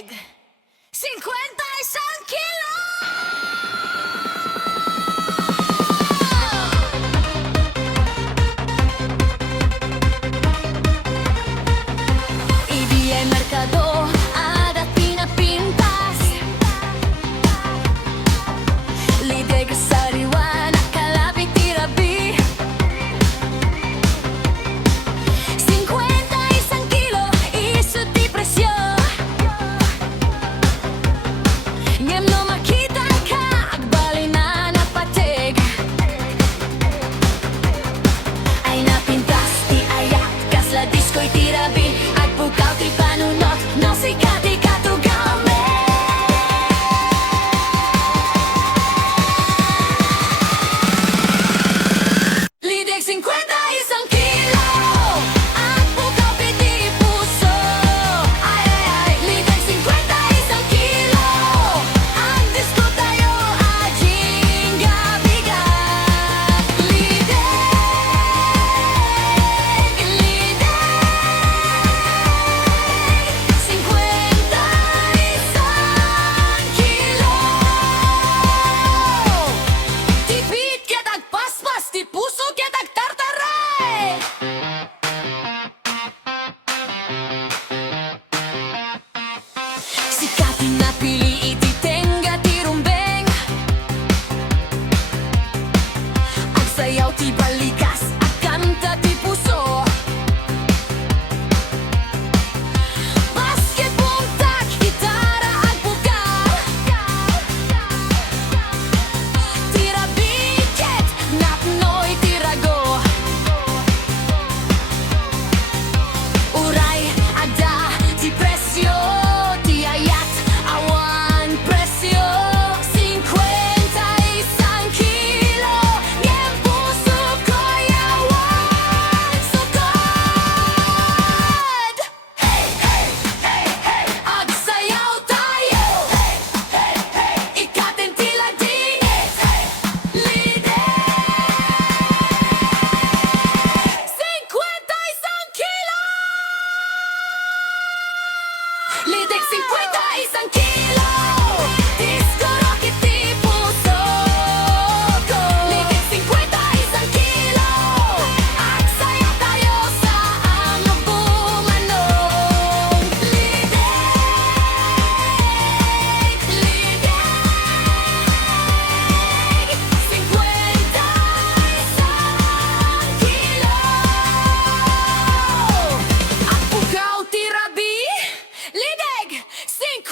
Lidig 51 kilo! Ibigay merkado at pinapintas Lidig sariwa nakalapit tirabi 51 kilo iso di presyo Ngem no makita ka agbali na napatig Ay napintas ti ayat kasla disko'y tirabi At bukaw ti panunot no sikati katugame Lidig 51 kilo At bukaw piti puso Ay ay ay Lidig 51 kilo Ang disko tayo ajing gabigat Lidig 51 kilo Tipit kitag paspas Ti puso kitag tartaray Sikatin na pili iti tenga ti rumbeng Ang sayaw ti balikas At kanta ti puso Basketball tag, gitara at bukal Tira biket, napnoy tirago Uray, agda, ti presyo Ti ayat, awan presyo 51 kilo Ngem puso ko'y awan sukad Hey, hey, hey, hey Agsayaw tayo Hey, hey, hey Ikatin tila dingit Hey, Lidig 51 kilo Lidig 51 kilo Disco rocket ti puso ko Lidig 51 kilo At sayaw tayo sa ang bumanong Lidig 51 kilo At bukaw tirabi Lidig 51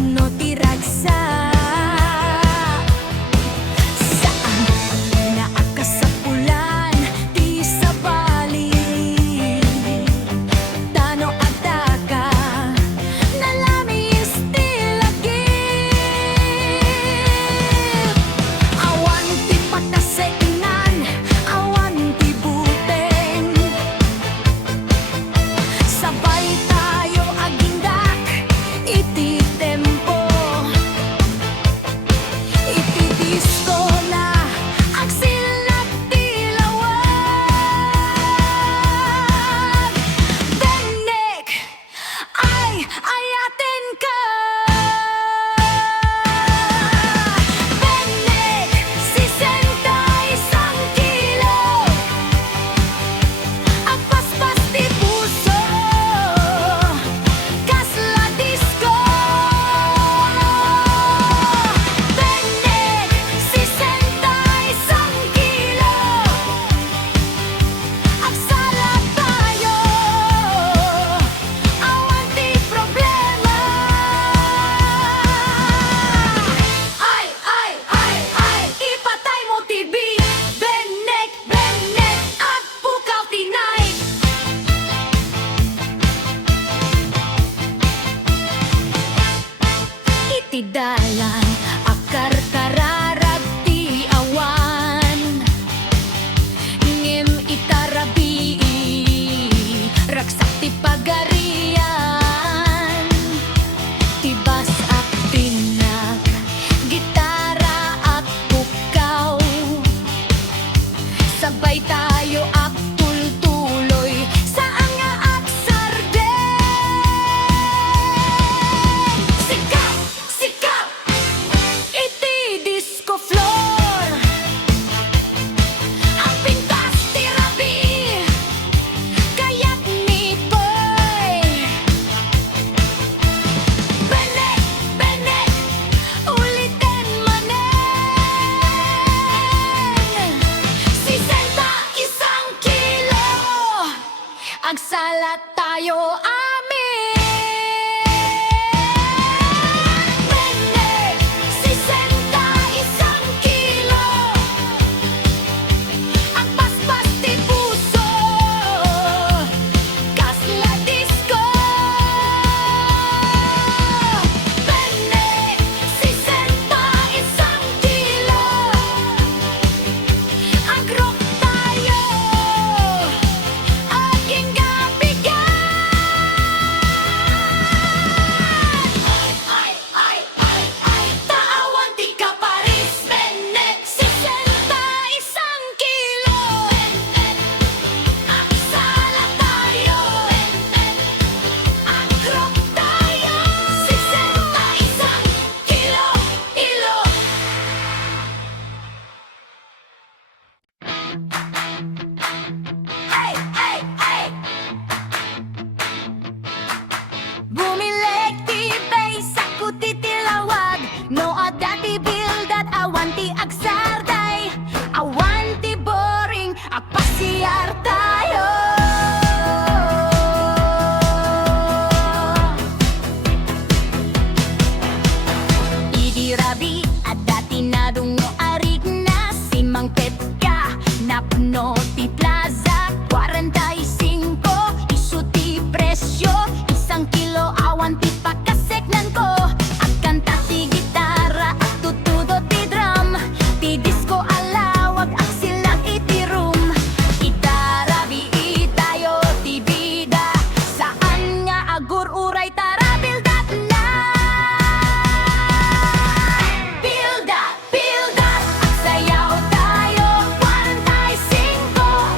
napno tiragsa. Saan naakasapulan di sa bali, tano ataka nalami istilagip. Awan ti patasenan, awan ti buteng, sabay tayo agindak iti tempo. Iti disco na aksil nagtilawag. Denek ay ayatin ka. Denek 61 kilo, agpaspas ti puso, kasla disco. Denek 61 kilo, agsala tayo, awan ti problema. Ay, ipatay mo TV, Benek, at pukaw tinay. Iti dalan akar kararag ti awan, ngem itarabi ragsak ti pagarian. Tibas at pinag, gitara at pukaw, sabay tayo at tultuloy sa anga at sarden. Sikap, iti disco floor, ang pintas ti rabi, kaya't nitoy. Benek, ulitin manen. 61 kilo, agsalat tayo amin. Benek, 61 kilo, agpaspas ti puso, kasla disco. Benek, 61 kilo, agrok tayo, aging gabigan. Taawan ti kaparis. Benek, 61 kilo, agsala tayo, agrok tayo, 61 kilo, ilo. Ay! Bumileg ti bay sa kuti tilawag, no adati bildat awan ti agsarday, awan ti boring agpasiyar tayo. Idi rabi at dati na dungo arig na simang petka, napno ti plaza 45, isu ti presyo, 1 kilo awan ti pakaseknan ko, at kanta ti gitara at tutudo ti drum, ti disco alawag ang silang iti room. Itarabi itayo ti bida, saan nga agur uray tara bildat na. Bildat, agsayaw tayo, 45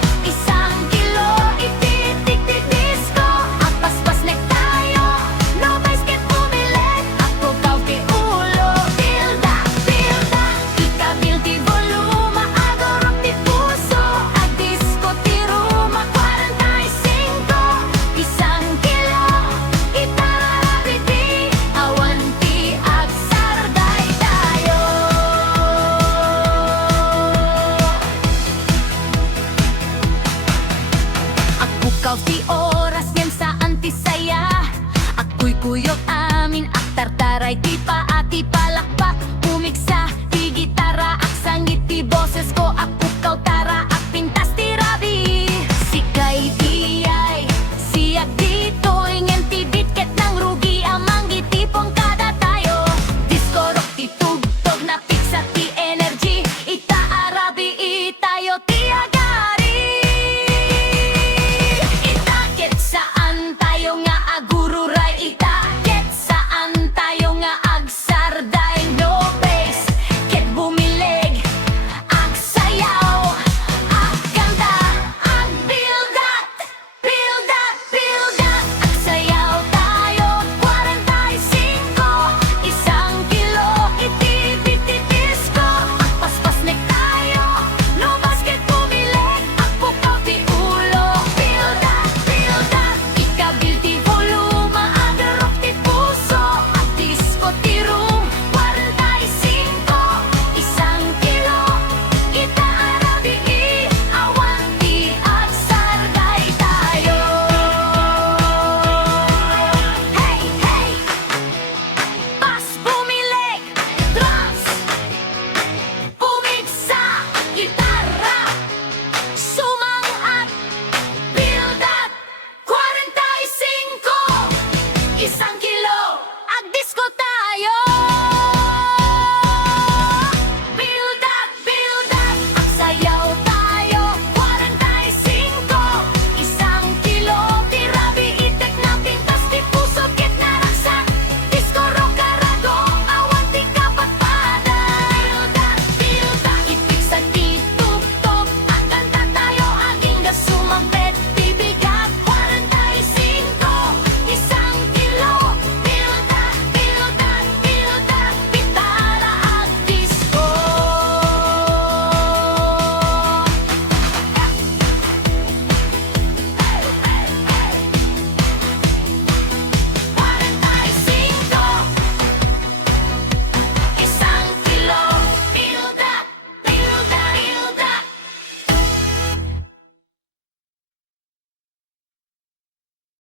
tunay, di pa ati palakpak.